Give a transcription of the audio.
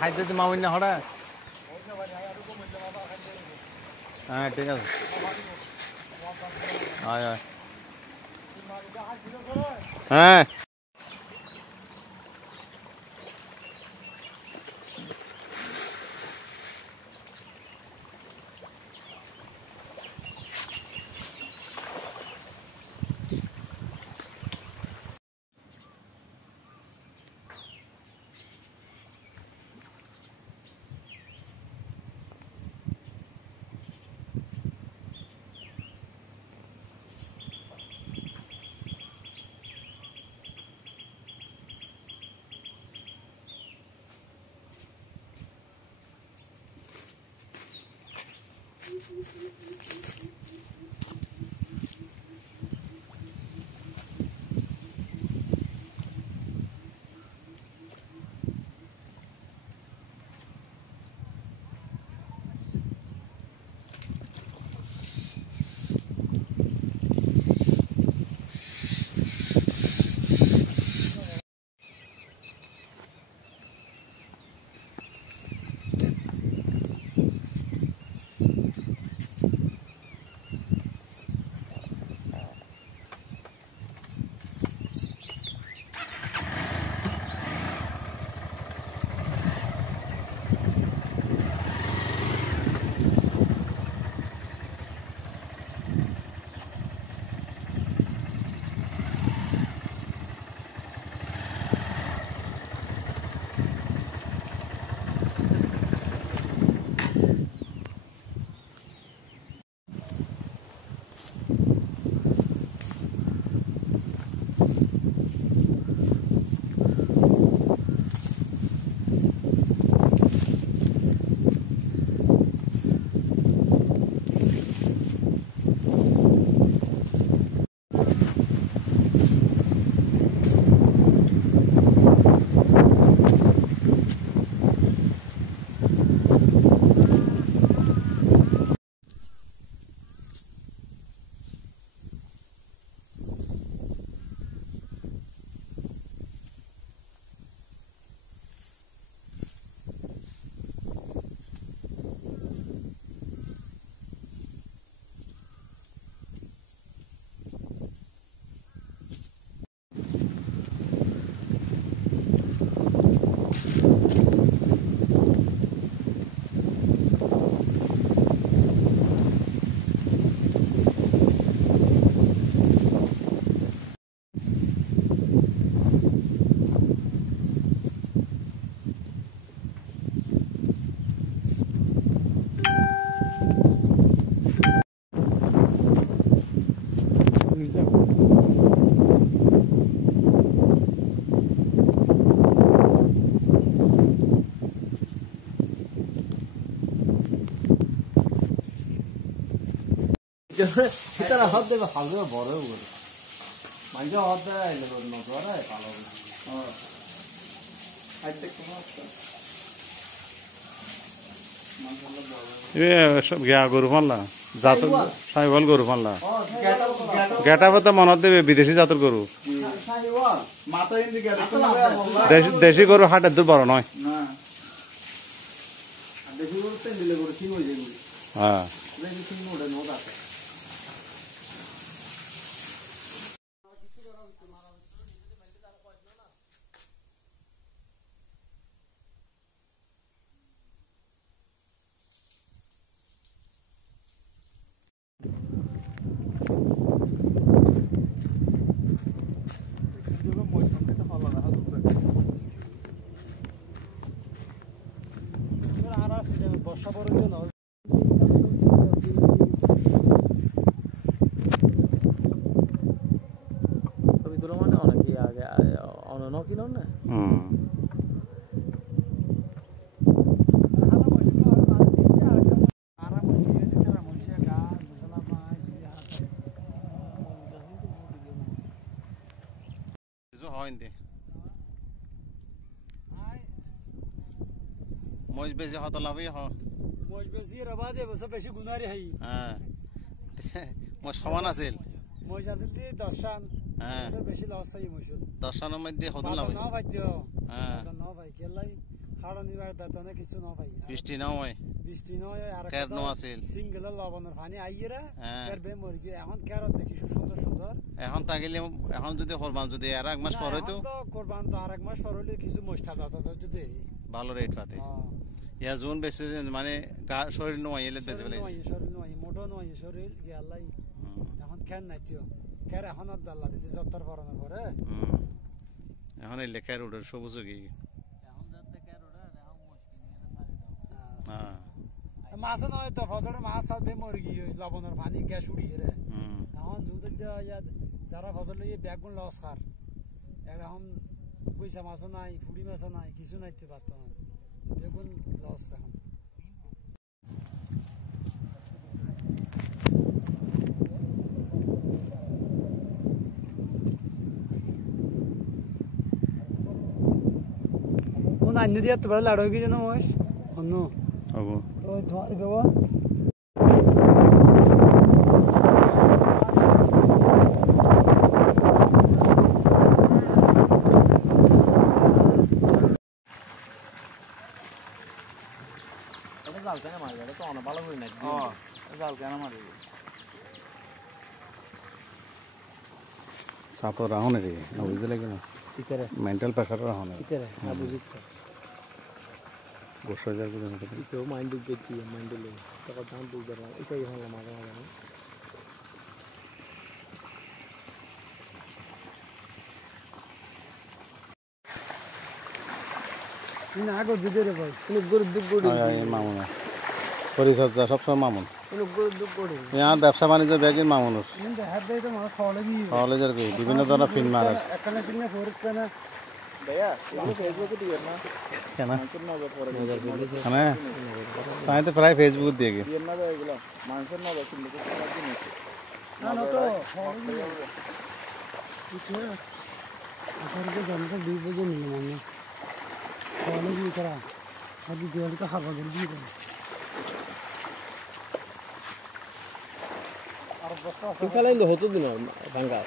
খাইতে মামিন না হঠাৎ হ্যাঁ ঠিক আছে হয় হয় হ্যাঁ kita lah hot deh, halnya baru bukan. Manja hot deh, ini baru nongkrong ada kalau. Oh, high-tech semua. সব গিয়া গরু মানলা জাতর সাইওয়াল গরু মানলা গেটাবে তো মনত দেবে বিদেশি জাতের গরু দেশি গরু হাটের দূর বড় নয় হ্যাঁ বর্ষা পড়ার জন্য ছবিগুলো মানে অনেকই আগে অনন্য কিনো না Moj bezi hatalavi ha. Moj bezi rabade basa beshi gunari hai. Ha. Moj khawan asil. Moj asil di 10 basa beshi loss hai moj. 10 এর মধ্যে হদন লাভ না ভাইতো হ্যাঁ ন ভাই কেলাই হাড় নিবার বেতনে কিছু ন ভাই বৃষ্টি নয় বৃষ্টি নয় আর কের নো আছিল সিঙ্গেল লবণের পানি আইয়েরা হ্যাঁ। কের বে মরি গিয়ে এখন কেরত দেখি সুন্দর সুন্দর এখন তাকিলে এখন যদি হরমান যদি আর এক মাস পর হইতো এখন তো কোরবান তো আর এক মাস পর হইলে কিছু মশটা দাতা যদি ভালো রেট পাতে ইয়া জুন বেশি মানে শরীর নয় এলে বেশি ফেলে শরীর নয় মোটো নয় শরীর গিয়ালাই এখন কেন নাই তিও কের এখন আর দাল্লা দিতে সত্তর পরানোর পরে এখন এই লেখার উডের সবুজ কি হ্যাঁ মাছ নয় তো ফসলের মাছ সাথে মরে গিয়ে লবণের পানি গ্যাস উড়িয়ে রে এখন যদি যারা ফসল ব্যাগুন লস খার এখন পয়সা মাছও নাই ফুড়ি মাছও নাই কিছু নাই তো বর্তমান বেগুন লস এখন অন্য দিয়ে তো বড় লাড়ো কি জানো মোষ অন্য হবো ওই ধর গো এটা জাল কেন মারবে এটা তো অনেক ভালো করে নাই জাল কেন মারবে সাপর রাহনে রে না বুঝতে লাগে না ইতারে মেন্টাল প্রেসার রাহনে ইতারে না বুঝিত গোসা যায় বুঝতে না তো মাইন্ড গেছি মাইন্ড লে তো দাম বুঝতে না এটাই হলো মাঝে মাঝে না আগো দিতে রে ভাই তুমি গরিব দুঃখ গড়ি মামুন পরিচর্যা সবসময় মামুন তুমি গরিব দুঃখ গড়ি यहाँ ব্যবসা বাণিজ্য ব্যাগের মামুনুর কিন্তু হাত দেই তো আমার খাওয়ালে কি কলেজের কি বিভিন্ন ধরনের ফিল্ম মারে এখানে কিনে ফোর কেনা ভাইয়া এগুলো ফেসবুকে দিবেন না কেন মানুষের নজর পড়ে হ্যাঁ তাই তো প্রায় ফেসবুক দিয়ে গে দিবেন না এগুলো মানুষের নজর কিন্তু খুব খারাপ জিনিস না না তো কিছু আসার জন্য দুই বজে নিল মানে খাওয়ালে কি করা আর দিওয়ালি তো খাবার দিয়ে করা সকালে হতো দিন ভাঙ্গা